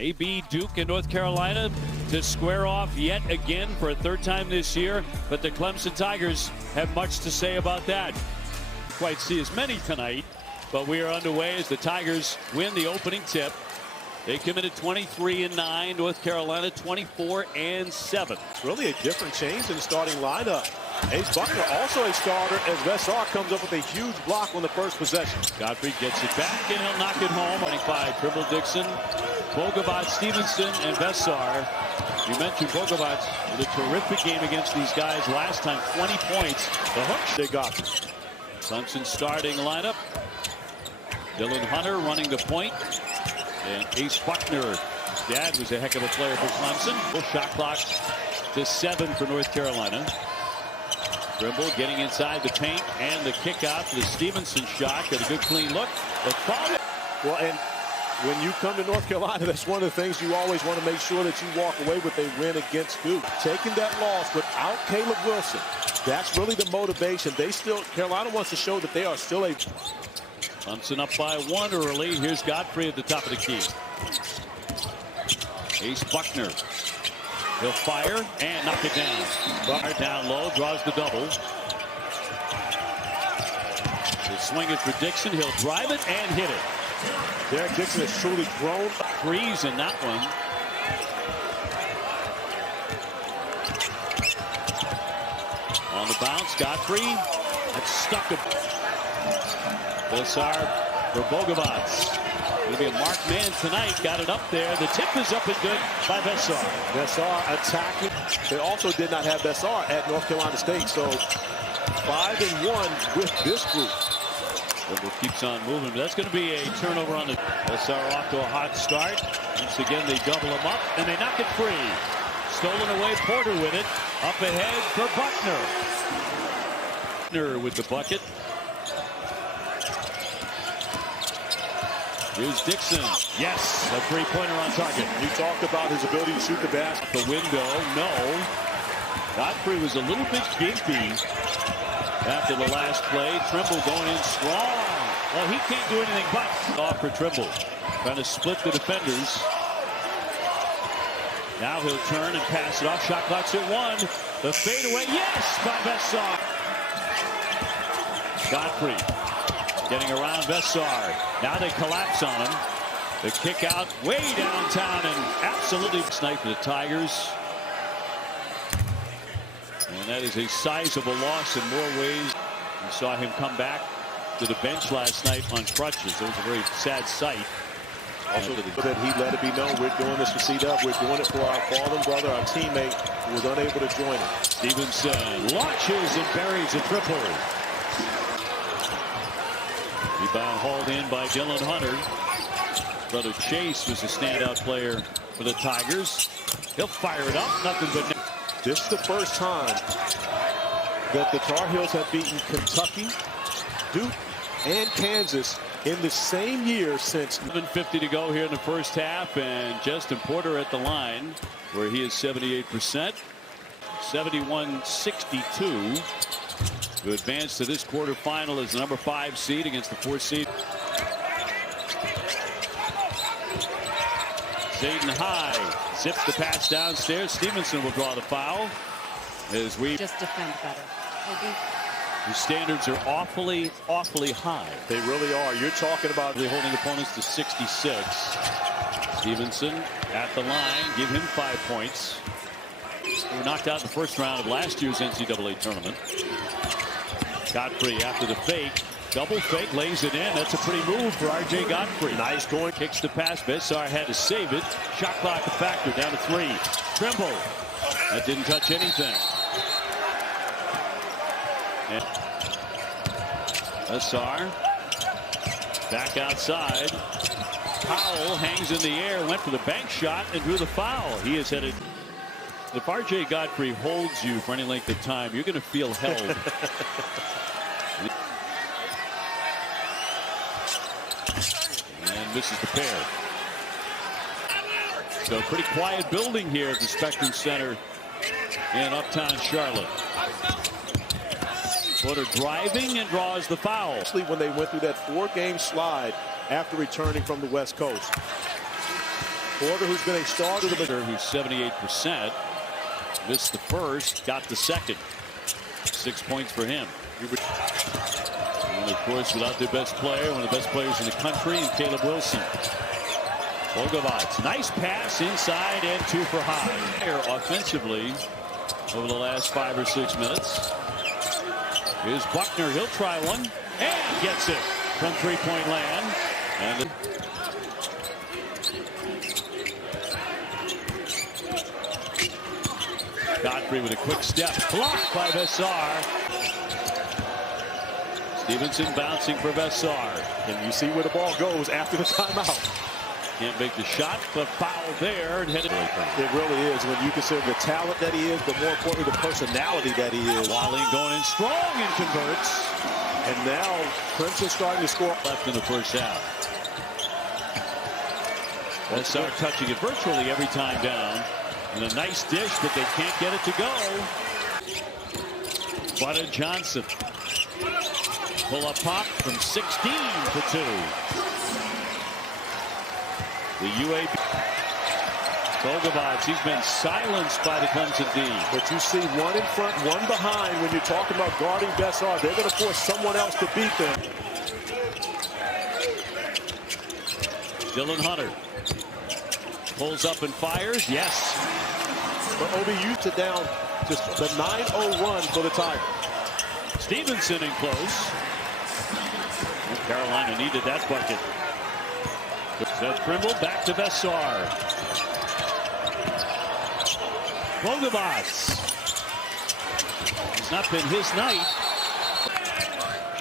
Maybe Duke and North Carolina to square off yet again for a third time this year, but the Clemson Tigers have much to say about that. Quite see as many tonight, but we are underway as the Tigers win the opening tip. They committed 23-9, North Carolina 24-7. Really a different change in the starting lineup. Ace Buckner also a starter as Vessar comes up with a huge block on the first possession. Godfrey gets it back and he'll knock it home. 25, Trimble, Dixon, Bogovac, Stevenson, and Vessar. You mentioned Bogovac with a terrific game against these guys last time. 20 points. The hook they got. Clemson starting lineup. Dylan Hunter running the point. And Ace Buckner. Dad was a heck of a player for Clemson. Shot clock to 7 for North Carolina. Trimble getting inside the paint and the kick out to the Stevenson shot. Got a good clean look. The foul. Well, and when you come to North Carolina, that's one of the things you always want to make sure that you walk away with a win against Duke. Taking that loss without Caleb Wilson, that's really the motivation. Carolina wants to show that they are still a... Clemson up by 1 early. Here's Godfrey at the top of the key. Ace Buckner. He'll fire and knock it down. Buckner down low, draws the double. He'll swing it for Dixon. He'll drive it and hit it. Derek Dixon has truly grown. Freeze in that one. On the bounce, Godfrey. That's stuck. Vessar for Bogovac. Going to be a marked man tonight. Got it up there. The tip is up and good by Vessar. Vessar attacking. They also did not have Vessar at North Carolina State. So 5-1 with this group. Trimble keeps on moving. That's going to be a turnover on the... Vessar off to a hot start. Once again, they double him up, and they knock it free. Stolen away, Porter with it. Up ahead for Buckner. Buckner with the bucket. Here's Dixon. Yes, a three-pointer on target. We talked about his ability to shoot the basket. The window, no. Godfrey was a little bit gimpy after the last play. Trimble going in strong. Well, he can't do anything but off for Trimble. Trying to split the defenders. Now he'll turn and pass it off. Shot clock's at 1. The fadeaway, yes, by Vessar. Godfrey getting around Vessar. Now they collapse on him. The kick out way downtown and absolutely snipe for the Tigers. And that is a sizable loss in more ways. We saw him come back to the bench last night on crutches. It was a very sad sight. Also that he let it be known, we're doing this for C-Dub. We're doing it for our fallen brother, our teammate, who was unable to join him. Stevenson launches and buries a triple. Rebound hauled in by Dylan Hunter. Brother Chase was a standout player for the Tigers. He'll fire it up. Nothing but... This is the first time that the Tar Heels have beaten Kentucky, Duke, and Kansas in the same year since... 7:50 to go here in the first half, and Justin Porter at the line, where he is 78%. 71-62. To advance to this quarterfinal as the number 5 seed against the 4th seed. Zayden High zips the pass downstairs. Stevenson will draw the foul as we just defend better. The standards are awfully, awfully high. They really are. You're talking about holding opponents to 66. Stevenson at the line, give him 5 points. They were knocked out in the first round of last year's NCAA tournament. Godfrey after the fake. Double fake, lays it in. That's a pretty move for R.J. Godfrey. Nice going. Kicks the pass. Vessar had to save it. Shot clock a factor. Down to 3. Trimble. That didn't touch anything. And Vessar back outside. Powell hangs in the air. Went for the bank shot and drew the foul. He is headed. If R.J. Godfrey holds you for any length of time, you're going to feel held. And misses the pair. So pretty quiet building here at the Spectrum Center in Uptown Charlotte. Porter driving and draws the foul. Actually, when they went through that 4-game slide after returning from the West Coast. Porter, who's been a starter, who's 78%, missed the first, got the second. 6 points for him. And of course, without their best player, one of the best players in the country, and Caleb Wilson. Bogovac, nice pass inside and 2 for high. Offensively over the last 5 or 6 minutes. Here's Buckner, he'll try one and gets it from 3-point land. And Godfrey with a quick step, blocked by Vessar. Stevenson bouncing for Vessar. And you see where the ball goes after the timeout. Can't make the shot, but foul there. And headed. It really is when you consider the talent that he is, but more importantly, the personality that he is. Wally going in strong and converts. And now Clemson starting to score. Left in the first half. Vessar touching it virtually every time down. And a nice dish, but they can't get it to go. Butter Johnson. Pull-up pop from 16 to 2. The UAB. Bogovac, he's been silenced by the Clemson D. But you see one in front, one behind. When you're talking about guarding Vessar, they're going to force someone else to beat them. Dylan Hunter pulls up and fires. Yes. But OBU to down just the 9-0 run for the Tigers. Stevenson in close. And Carolina needed that bucket. Seth Trimble back to Vessar. Bogovac. It's not been his night.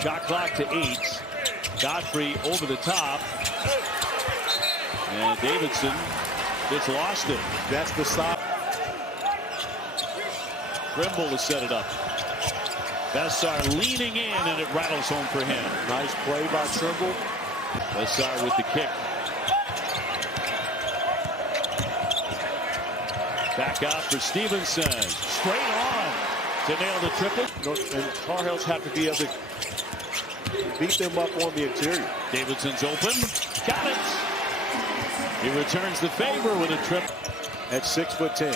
Shot clock to 8. Godfrey over the top. And Davidson just lost it. That's the stop. Trimble to set it up. Vessar leaning in, and it rattles home for him. Nice play by Trimble. Vessar with the kick. Back out for Stevenson. Straight on to nail the triple. And Tar Heels have to be able to beat them up on the interior. Davidson's open. Got it. He returns the favor with a trip. At 6'10".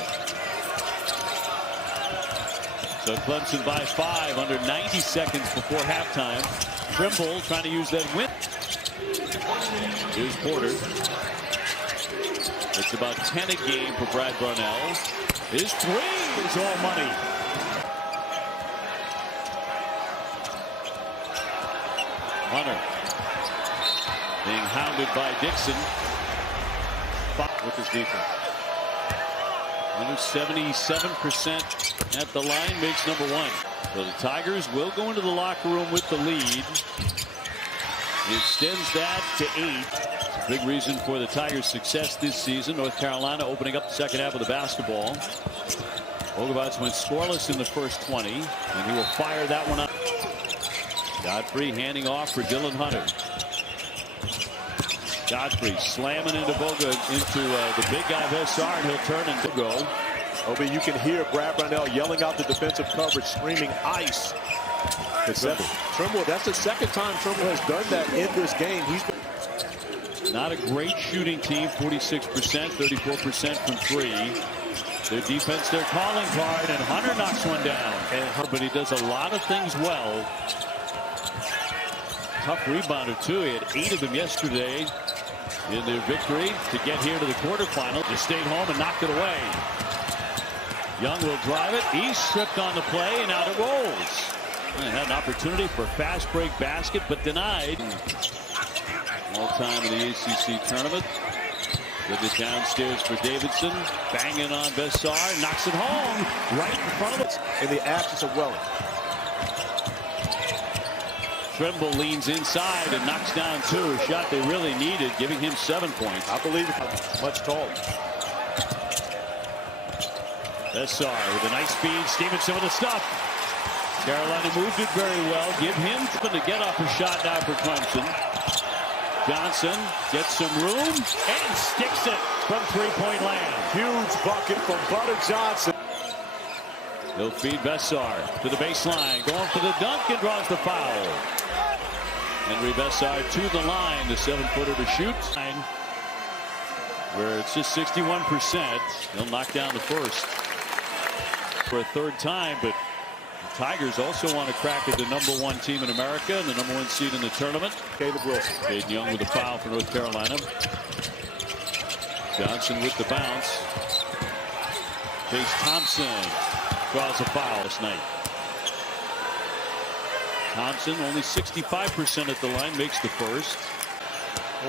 So Clemson by 5 under 90 seconds before halftime. Trimble trying to use that win. Here's Porter. It's about 10 a game for Brad Barnell. His 3 is all money. Hunter being hounded by Dixon. With his defense. 77% at the line makes number 1. So the Tigers will go into the locker room with the lead. He extends that to 8. Big reason for the Tigers' success this season. North Carolina opening up the second half of the basketball. Bogovac went scoreless in the first 20, and he will fire that one up. Godfrey handing off for Dylan Hunter. Godfrey slamming into the big guy Vessar, and he'll turn and go. Obi, you can hear Brad Barnell yelling out the defensive coverage, screaming ice. Trimble, that's the second time Trimble has done that in this game. He's been not a great shooting team, 46%, 34% from 3. Their defense, their calling card, and Hunter knocks one down. But he does a lot of things well. Tough rebounder, too. He had 8 of them yesterday in their victory to get here to the quarterfinal. Just stayed home and knocked it away. Young will drive it. He's stripped on the play, and out it rolls. And had an opportunity for a fast break basket, but denied. All time in the ACC tournament. With it downstairs for Davidson. Banging on Vessar. Knocks it home right in front of it. In the absence of Welling. Trimble leans inside and knocks down 2. A shot they really needed, giving him 7 points. I believe it's much taller. Vessar with a nice speed. Stevenson with the stuff. Carolina moved it very well. Give him to get off a shot now for Clemson. Johnson gets some room and sticks it from 3-point land. Huge bucket from Butter Johnson. He'll feed Vessar to the baseline. Going for the dunk and draws the foul. Henry Vessar to the line. The 7-footer to shoot. where it's just 61%. They'll knock down the first for a third time, but the Tigers also want to crack at the #1 team in America and the #1 seed in the tournament. Caleb Wilson. Caden Young with a foul for North Carolina. Johnson with the bounce. Chase Thompson draws a foul this night. Thompson only 65% at the line, makes the first.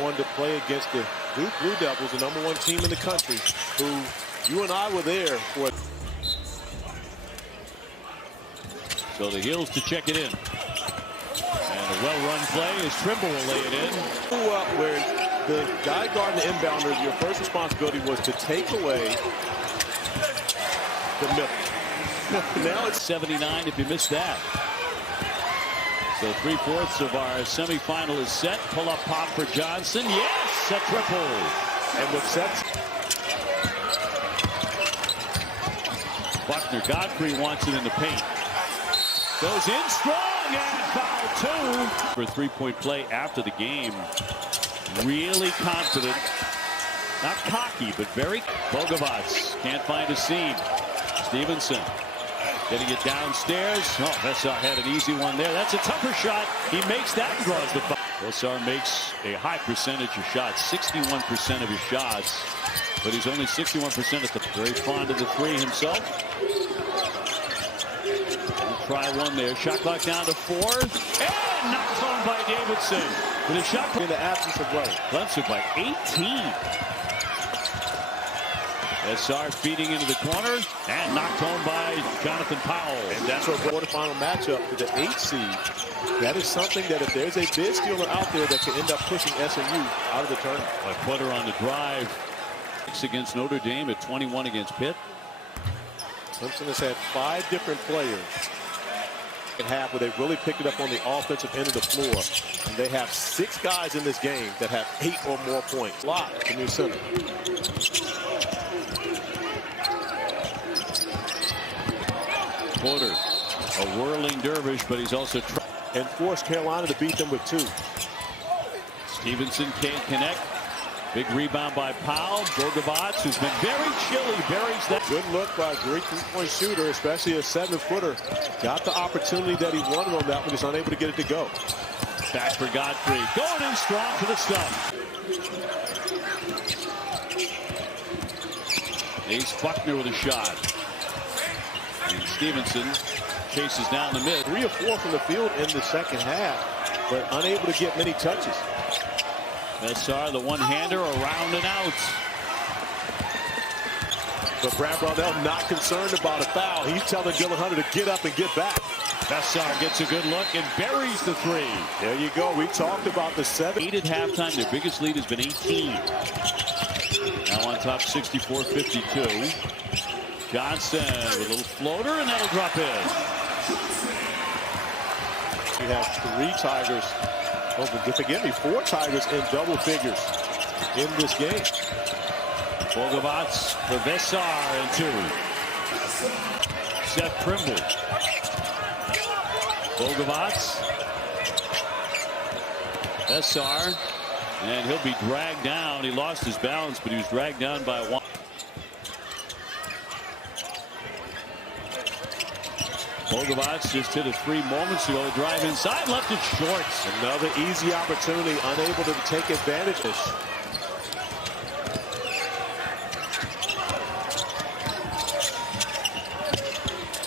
On to play against the Duke Blue Devils, the #1 team in the country, who you and I were there for. So the Heels to check it in. And a well-run play as Trimble will lay it in. Where the guy guarding the inbounder, your first responsibility was to take away the middle. Now it's 79 if you missed that. So 3/4 of our semifinal is set. Pull-up pop for Johnson. Yes, a triple. And what sets Buckner, Godfrey wants it in the paint. Goes in strong and foul 2. For a three-point play after the game. Really confident. Not cocky, but very. Bogovats can't find a seam. Stevenson getting it downstairs. Oh, Vessar had an easy one there. That's a tougher shot. He makes that and draws the foul. Vessar makes a high percentage of shots, 61% of his shots, but he's only 61% at the. Very fond of the three himself. We'll try one there. Shot clock down to 4. And knocked home by Davidson. With a shot in the absence of Wells. Clemson by 18. Vessar feeding into the corner and knocked home by Jonathan Powell. And that's our quarterfinal matchup for the 8 seed. That is something that if there's a bid stealer out there that could end up pushing SMU out of the tournament. A Putter on the drive. 6 against Notre Dame at 21 against Pitt. Clemson has had 5 different players in half where they really picked it up on the offensive end of the floor. And they have 6 guys in this game that have 8 or more points. Locked in your center. Porter, a whirling dervish, but he's also and forced Carolina to beat them with 2. Stevenson can't connect. Big rebound by Powell. Bogovats, who's been very chilly, buries that. Good look by a great three-point shooter, especially a 7-footer. Got the opportunity that he wanted on that one. He's unable to get it to go. Back for Godfrey. Going in strong for the stuff. Ace Buckner with a shot. And Stevenson chases down the mid. 3 or 4 from the field in the second half, but unable to get many touches. Vessar, the one-hander, around and out. But Brad Brownell not concerned about a foul. He's telling Dylan Hunter to get up and get back. Vessar gets a good look and buries the 3. There you go. We talked about the 7. 8 at halftime. Their biggest lead has been 18. Now on top, 64-52. Johnson with a little floater, and that'll drop in. We have 3 Tigers. Oh, forgive me, 4 Tigers in double figures in this game. Bogovats for Vessar and 2. Seth Trimble. Bogovats. Vessar. And he'll be dragged down. He lost his balance, but he was dragged down by 1. Bogovats just hit a 3 moments ago. Drive inside, left it short. Another easy opportunity, unable to take advantage of this.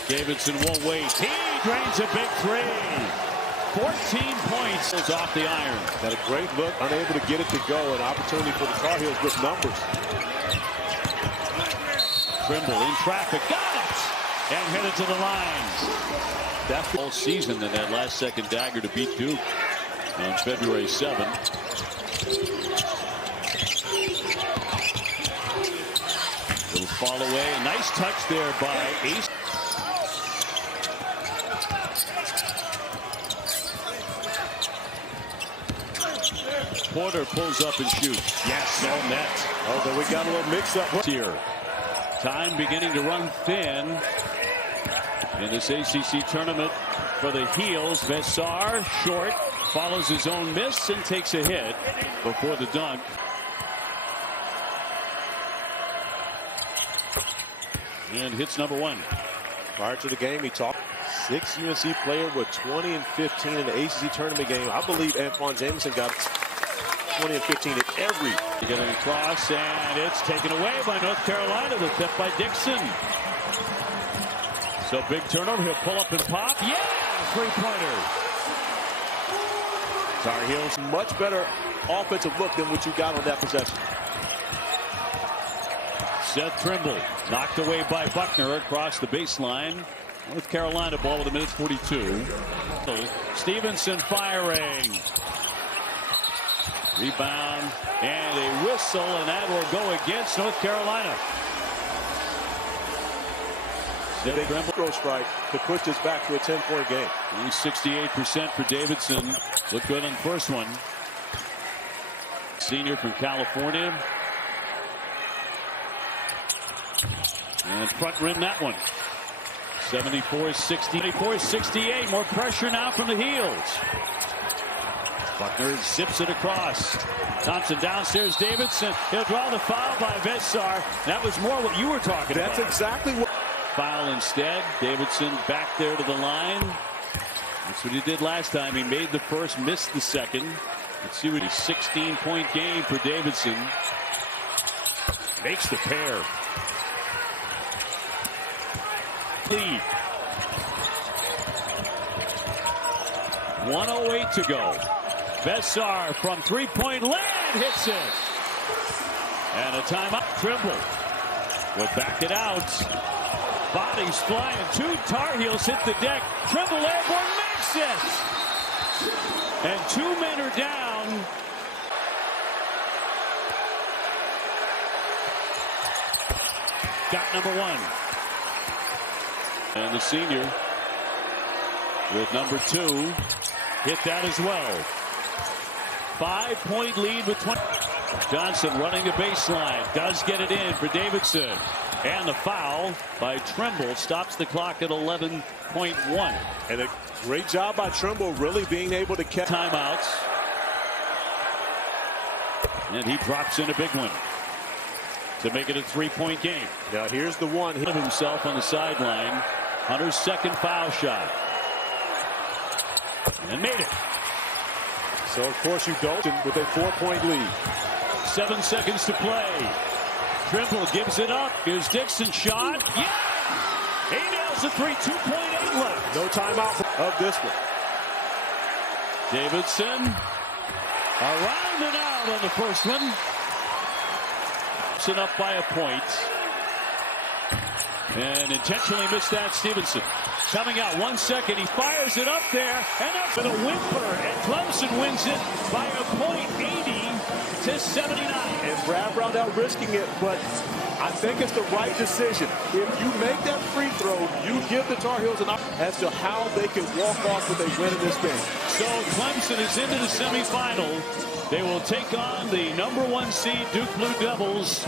Davidson won't wait. He drains a big 3. 14 points is off the iron. Got a great look, unable to get it to go. An opportunity for the Tar Heels with numbers. Trimble in traffic, got it, and headed to the lines. That's the whole season in that last second dagger to beat Duke on February 7th. Little fall away, a nice touch there by Ace. Porter pulls up and shoots. Yes, on net. Oh, but we got a little mix up here. Time beginning to run thin in this ACC tournament for the Heels. Vessar short, follows his own miss and takes a hit before the dunk. And hits number one. Prior to the game, he talked 6 UNC player with 20 and 15 in the ACC tournament game. I believe Antoine Jameson got 20 and 15 in every. Getting across, and it's taken away by North Carolina. The tip by Dixon. So big turnover. He'll pull up and pop. Yeah, three-pointer. Tar Heels much better offensive look than what you got on that possession. Seth Trimble knocked away by Buckner across the baseline. North Carolina ball with a minute 42. Stevenson firing. Rebound and a whistle, and that will go against North Carolina. They throw strike to push this back to a 10-point game. He's 68% for Davidson. Looked good on the first one. Senior from California. And front rim that one. 74-60, 74-68. More pressure now from the Heels. Buckner zips it across. Thompson downstairs. Davidson. He'll draw the foul by Vessar. That was more what you were talking about. That's exactly what. Foul instead. Davidson back there to the line. That's what he did last time. He made the first, missed the second. Let's see what a 16-point game for Davidson. Makes the pair. Lead. 1:08 to go. Vessar from three-point land hits it. And a timeout. Trimble would back it out. Bodies flying. 2 Tar Heels hit the deck. Trimble airborne makes it. And 2 men are down. Got number one. And the senior with number 2 hit that as well. 5-point lead with 20. Johnson running the baseline. Does get it in for Davidson. And the foul by Trimble stops the clock at 11.1. And a great job by Trimble really being able to catch timeouts. And he drops in a big one to make it a 3-point game. Now here's the one. He himself on the sideline. Hunter's second foul shot. And made it. So of course you don't with a 4-point lead. 7 seconds to play. Trimble gives it up. Here's Dixon's shot. Yeah! He nails the 3. 2.8 left. No timeout of this one. Davidson around and out on the first one. Up by a point. And intentionally missed that. Stevenson coming out 1 second. He fires it up there. And that's with a whimper. And Clemson wins it by a point, 80-79. And Brad Brown out risking it, but I think it's the right decision. If you make that free throw, you give the Tar Heels an option as to how they can walk off with a win in this game. So Clemson is into the semifinal. They will take on the number 1 seed Duke Blue Devils.